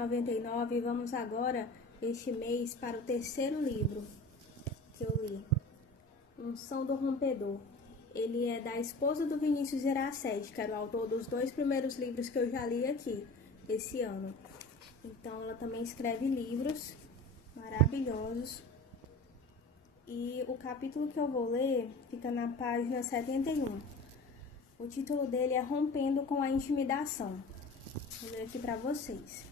99 e vamos agora, este mês, para o terceiro livro que eu li, Unção do Rompedor. Ele é da esposa do Vinícius Girassetti, que era o autor dos 2 primeiros livros que eu já li aqui, esse ano. Então, ela também escreve livros maravilhosos. E o capítulo que eu vou ler fica na página 71. O título dele é Rompendo com a Intimidação. Vou ler aqui para vocês.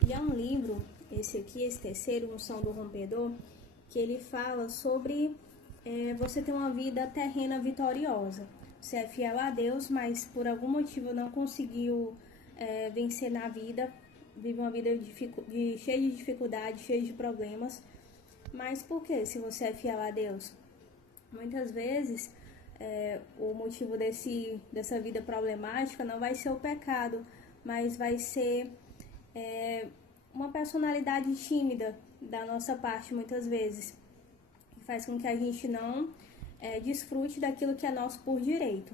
Ele é um livro, esse aqui, esse terceiro, Unção do Rompedor, que ele fala sobre você ter uma vida terrena vitoriosa. Você é fiel a Deus, mas por algum motivo não conseguiu vencer na vida, vive uma vida cheia de dificuldades, cheia de problemas. Mas por que, se você é fiel a Deus? Muitas vezes o motivo dessa vida problemática não vai ser o pecado, mas vai ser uma personalidade tímida da nossa parte, muitas vezes, que faz com que a gente não desfrute daquilo que é nosso por direito,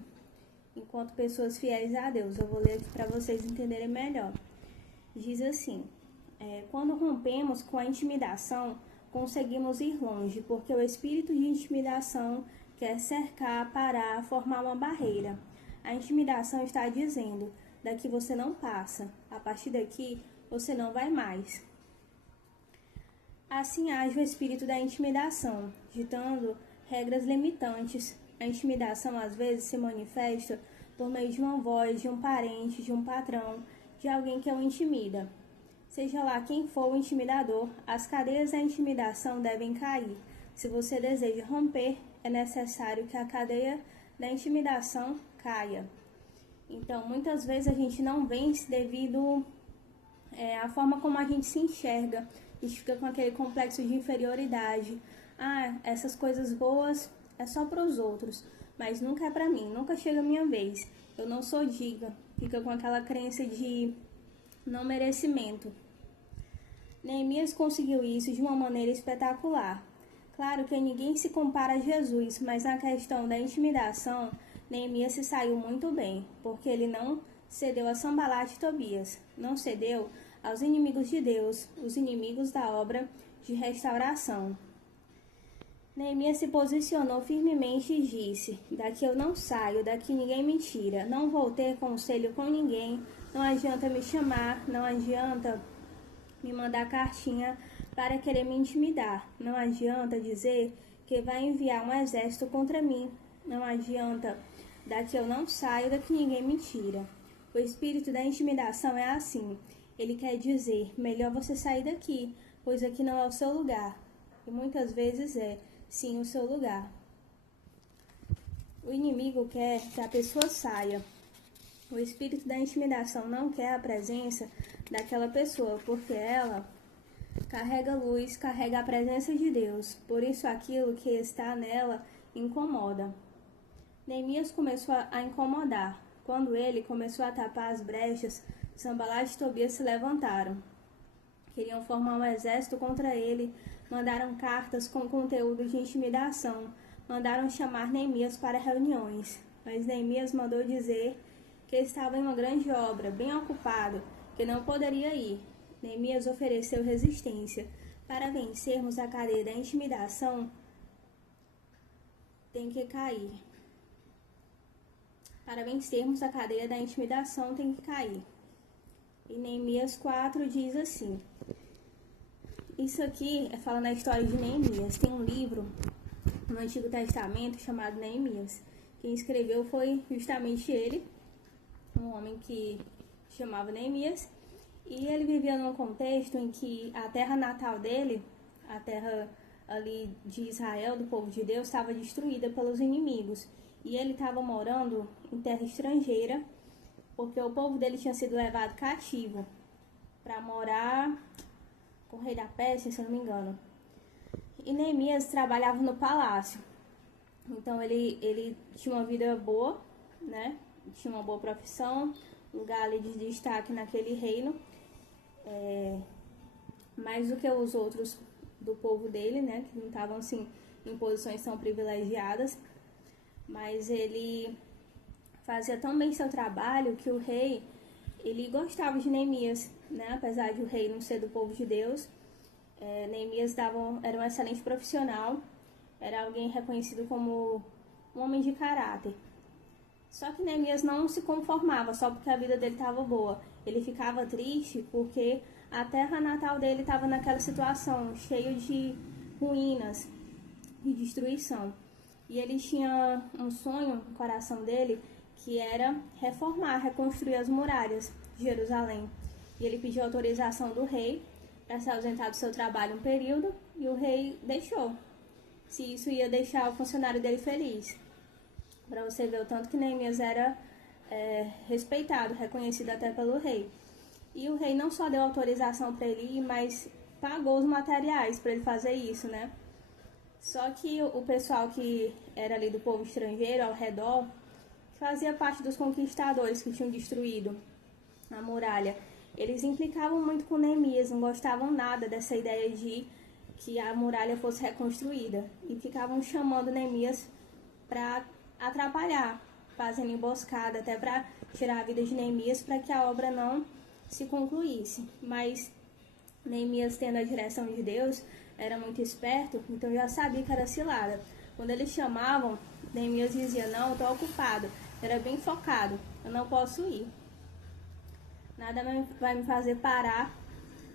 enquanto pessoas fiéis a Deus. Eu vou ler aqui para vocês entenderem melhor. Diz assim: quando rompemos com a intimidação, conseguimos ir longe, porque o espírito de intimidação quer cercar, parar, formar uma barreira. A intimidação está dizendo: daqui você não passa, a partir daqui você não vai mais. Assim age o espírito da intimidação, ditando regras limitantes. A intimidação às vezes se manifesta por meio de uma voz, de um parente, de um patrão, de alguém que o intimida. Seja lá quem for o intimidador, as cadeias da intimidação devem cair. Se você deseja romper, é necessário que a cadeia da intimidação caia. Então, muitas vezes a gente não vence devido à forma como a gente se enxerga. A gente fica com aquele complexo de inferioridade. Essas coisas boas é só para os outros, mas nunca é para mim, nunca chega a minha vez. Eu não sou digna. Fica com aquela crença de não merecimento. Neemias conseguiu isso de uma maneira espetacular. Claro que ninguém se compara a Jesus, mas na questão da intimidação, Neemias se saiu muito bem, porque ele não cedeu a Sanbalate e Tobias, não cedeu aos inimigos de Deus, os inimigos da obra de restauração. Neemias se posicionou firmemente e disse: daqui eu não saio, daqui ninguém me tira, não vou ter conselho com ninguém, não adianta me chamar, não adianta me mandar cartinha para querer me intimidar, não adianta dizer que vai enviar um exército contra mim, não adianta, daqui eu não saio, daqui ninguém me tira. O espírito da intimidação é assim, ele quer dizer: melhor você sair daqui, pois aqui não é o seu lugar. E muitas vezes sim, o seu lugar. O inimigo quer que a pessoa saia. O espírito da intimidação não quer a presença daquela pessoa, porque ela carrega luz, carrega a presença de Deus. Por isso aquilo que está nela incomoda. Neemias começou a incomodar. Quando ele começou a tapar as brechas, Sanbalate e Tobias se levantaram. Queriam formar um exército contra ele, mandaram cartas com conteúdo de intimidação, mandaram chamar Neemias para reuniões. Mas Neemias mandou dizer que estava em uma grande obra, bem ocupado, que não poderia ir. Neemias ofereceu resistência. Para vencermos a cadeia da intimidação, tem que cair. Para vencermos a cadeia da intimidação, tem que cair. E Neemias 4 diz assim. Isso aqui fala na história de Neemias. Tem um livro no Antigo Testamento chamado Neemias. Quem escreveu foi justamente ele, um homem que chamava Neemias, e ele vivia num contexto em que a terra natal dele, a terra ali de Israel, do povo de Deus, estava destruída pelos inimigos, e ele estava morando em terra estrangeira, porque o povo dele tinha sido levado cativo para morar com o rei da Pérsia, se eu não me engano. E Neemias trabalhava no palácio, então ele tinha uma vida boa, né? Tinha uma boa profissão, lugar ali de destaque naquele reino, mais do que os outros do povo dele, né, que não estavam assim em posições tão privilegiadas, mas ele fazia tão bem seu trabalho que o rei ele gostava de Neemias, né? Apesar de o rei não ser do povo de Deus, Neemias era um excelente profissional, era alguém reconhecido como um homem de caráter. Só que Neemias não se conformava só porque a vida dele estava boa. Ele ficava triste porque a terra natal dele estava naquela situação, cheio de ruínas e destruição. E ele tinha um sonho no coração dele, que era reformar, reconstruir as muralhas de Jerusalém. E ele pediu autorização do rei para se ausentar do seu trabalho um período, e o rei deixou, se isso ia deixar o funcionário dele feliz. Para você ver o tanto que Neemias era respeitado, reconhecido até pelo rei. E o rei não só deu autorização para ele ir, mas pagou os materiais para ele fazer isso, né? Só que o pessoal que era ali do povo estrangeiro ao redor, fazia parte dos conquistadores que tinham destruído a muralha, eles implicavam muito com Neemias, não gostavam nada dessa ideia de que a muralha fosse reconstruída, e ficavam chamando Neemias para atrapalhar, fazendo emboscada até para tirar a vida de Neemias, para que a obra não se concluísse. Mas Neemias, tendo a direção de Deus, era muito esperto, então já sabia que era cilada. Quando eles chamavam, Neemias dizia: não, estou ocupado. Era bem focado, eu não posso ir. Nada vai me fazer parar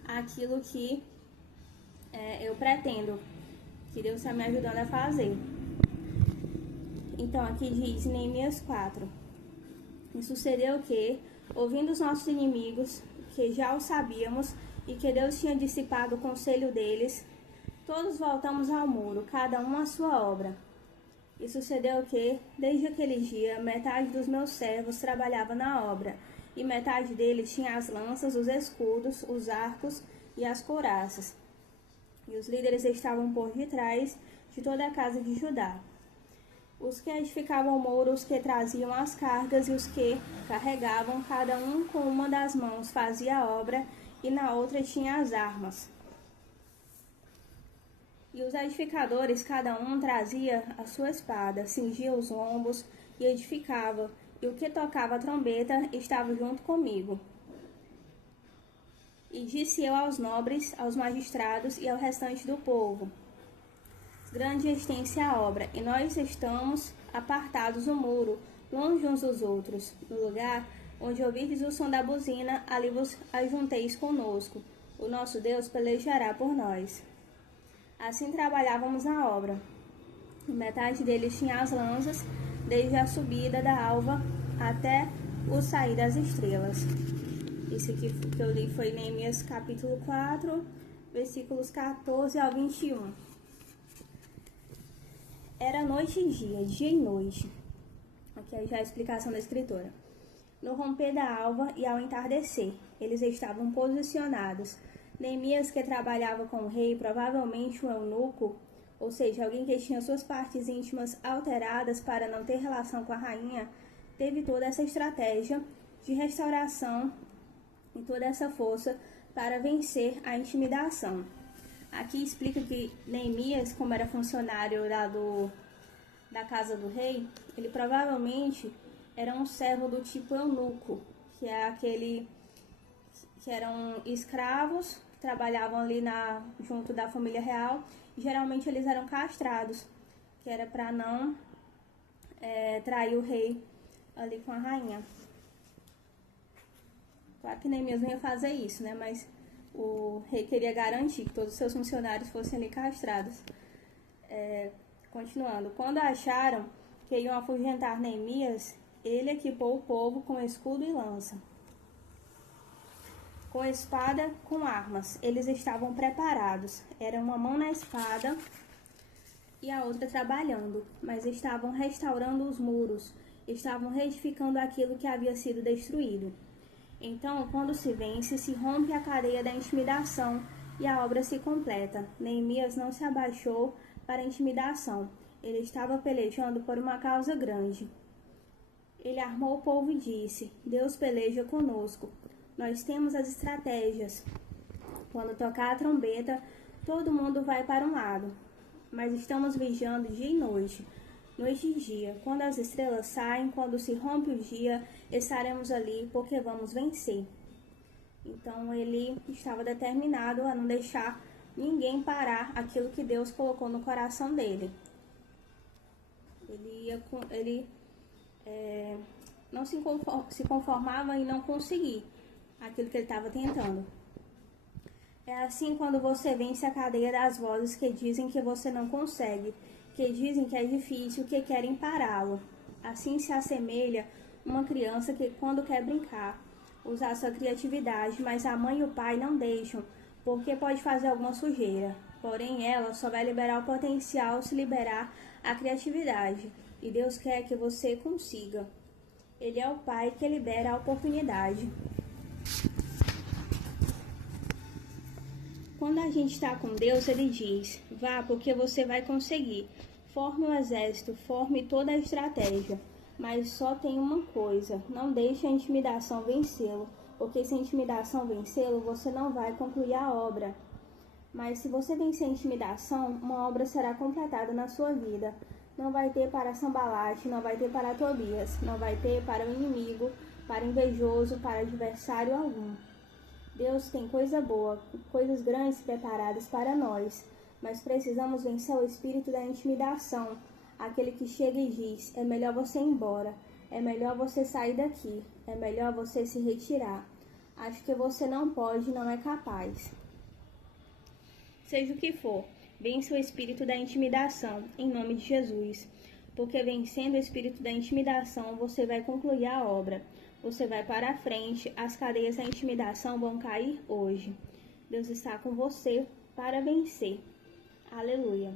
aquilo que eu pretendo, que Deus está me ajudando a fazer. Então aqui diz Neemias 4. E sucedeu que, ouvindo os nossos inimigos, que já o sabíamos, e que Deus tinha dissipado o conselho deles, todos voltamos ao muro, cada um à sua obra. E sucedeu que, desde aquele dia, metade dos meus servos trabalhava na obra, e metade deles tinha as lanças, os escudos, os arcos e as couraças. E os líderes estavam por detrás de toda a casa de Judá. Os que edificavam o muro, os que traziam as cargas e os que carregavam, cada um com uma das mãos fazia a obra, e na outra tinha as armas. E os edificadores, cada um trazia a sua espada, cingia os lombos e edificava, e o que tocava a trombeta estava junto comigo. E disse eu aos nobres, aos magistrados e ao restante do povo: grande e extensa a obra, e nós estamos apartados do muro, longe uns dos outros. No lugar onde ouvirdes o som da buzina, ali vos ajunteis conosco. O nosso Deus pelejará por nós. Assim trabalhávamos na obra. Metade deles tinha as lanças, desde a subida da alva até o sair das estrelas. Isso aqui que eu li foi Neemias capítulo 4, versículos 14 ao 21. Era noite e dia e noite. Aqui já é a explicação da escritora. No romper da alva e ao entardecer, eles estavam posicionados. Neemias, que trabalhava com o rei, provavelmente um eunuco, ou seja, alguém que tinha suas partes íntimas alteradas para não ter relação com a rainha, teve toda essa estratégia de restauração e toda essa força para vencer a intimidação. Aqui explica que Neemias, como era funcionário da casa do rei, ele provavelmente era um servo do tipo eunuco, que é aquele que eram escravos, que trabalhavam ali junto da família real, e geralmente eles eram castrados, que era para não trair o rei ali com a rainha. Claro que Neemias não ia fazer isso, né? Mas o rei queria garantir que todos os seus funcionários fossem ali castrados. Continuando. Quando acharam que iam afugentar Neemias, ele equipou o povo com escudo e lança, com espada, com armas. Eles estavam preparados. Era uma mão na espada e a outra trabalhando, mas estavam restaurando os muros, estavam reedificando aquilo que havia sido destruído. Então, quando se vence, se rompe a cadeia da intimidação e a obra se completa. Neemias não se abaixou para a intimidação. Ele estava pelejando por uma causa grande. Ele armou o povo e disse: Deus peleja conosco. Nós temos as estratégias. Quando tocar a trombeta, todo mundo vai para um lado. Mas estamos vigiando dia e noite. noite e dia. Quando as estrelas saem, quando se rompe o dia, estaremos ali porque vamos vencer. Então ele estava determinado a não deixar ninguém parar aquilo que Deus colocou no coração dele. Ele não se conformava em não conseguir aquilo que ele estava tentando. É assim quando você vence a cadeia das vozes que dizem que você não consegue, que dizem que é difícil, que querem pará-lo. Assim se assemelha uma criança que, quando quer brincar, usar sua criatividade, mas a mãe e o pai não deixam, porque pode fazer alguma sujeira. Porém, ela só vai liberar o potencial se liberar a criatividade. E Deus quer que você consiga. Ele é o pai que libera a oportunidade. Quando a gente está com Deus, Ele diz: vá, porque você vai conseguir. Forme o exército, forme toda a estratégia. Mas só tem uma coisa: não deixe a intimidação vencê-lo, porque se a intimidação vencê-lo, você não vai concluir a obra. Mas se você vencer a intimidação, uma obra será completada na sua vida. Não vai ter para Sambalate, não vai ter para Tobias, não vai ter para o inimigo, para invejoso, para adversário algum. Deus tem coisa boa, coisas grandes preparadas para nós, mas precisamos vencer o espírito da intimidação, aquele que chega e diz: é melhor você ir embora, é melhor você sair daqui, é melhor você se retirar. Acho que você não pode, não é capaz. Seja o que for, vença o espírito da intimidação, em nome de Jesus. Porque vencendo o espírito da intimidação, você vai concluir a obra. Você vai para a frente, as cadeias da intimidação vão cair hoje. Deus está com você para vencer. Aleluia.